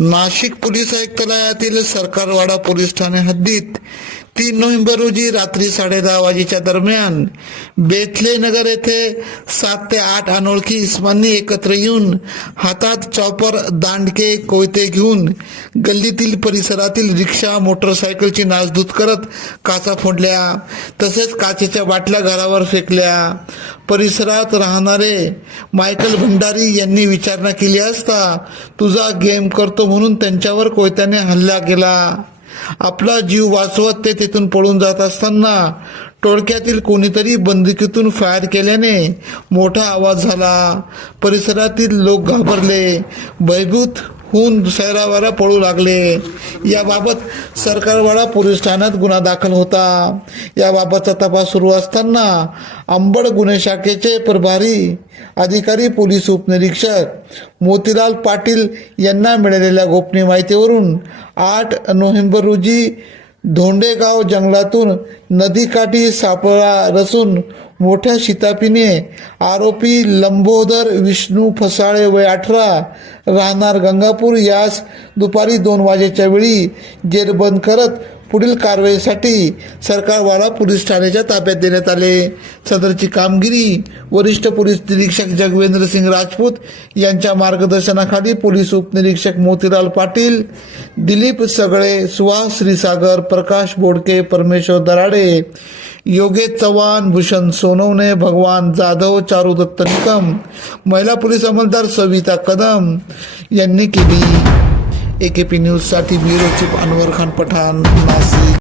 Nashik police आयुक्तालयातील Sarkarwada police ठाणे हद्दीत तीन नोव्हेंबर रोजी रात्री साडेदहा वाजेच्या दरम्यान बेथले नगर येथे सात ते आठ अनोळखी इस्मांनी एकत्र येऊन हातात चॉपर दांडके कोयते घेऊन गल्लीतील परिसरातील रिक्षा मोटरसायकलची नासधूत करत काचा फोडल्या. तसेच काचेच्या बाटल्या घरावर फेकल्या. परिसरात राहणारे मायकल भंडारी यांनी विचारणा केली असता तुझा गेम करतो म्हणून त्यांच्यावर कोयत्याने हल्ला केला. आपला जीव वाचवत ते तिथून पळून जात असताना टोळक्यातील कोणीतरी बंदुकीतून फायर केल्याने मोठा आवाज झाला. परिसरातील लोक घाबरले. भयभूत होऊन सैरावारा पळू लागले. याबाबत सरकारवाडा पोलीस ठाण्यात गुन्हा दाखल होता. याबाबतचा तपास सुरू असताना अंबड गुन्हे शाखेचे प्रभारी अधिकारी पोलीस उपनिरीक्षक मोतीलाल पाटील यांना मिळालेल्या गोपनीय माहितीवरून आठ नोव्हेंबर रोजी धोंडेगाव जंगलातून नदीकाठी सापळा रचून मोठ्या शितापीने आरोपी लंबोदर विष्णू फसाळे वय अठरा राहणार गंगापूर. यास दुपारी दोन वाजेच्या वेळी जेरबंद करत पुढील कारवाईसाठी सरकारवाडा पोलीस ठाण्याच्या ताब्यात देण्यात आले. सदरची कामगिरी वरिष्ठ पोलीस निरीक्षक जगवेंद्र सिंग राजपूत यांच्या मार्गदर्शनाखाली पोलीस उपनिरीक्षक मोतीलाल पाटील दिलीप सगळे सुहास श्रीसागर प्रकाश बोडके परमेश्वर दराडे योगेश चव्हाण भूषण सोनवणे भगवान जाधव चारू दत्त निकम महिला पोलीस अंमलदार सविता कदम यांनी केली. ए के पी न्यूजसाठी ब्युरो चीफ अनवर खान पठाण नाशिक.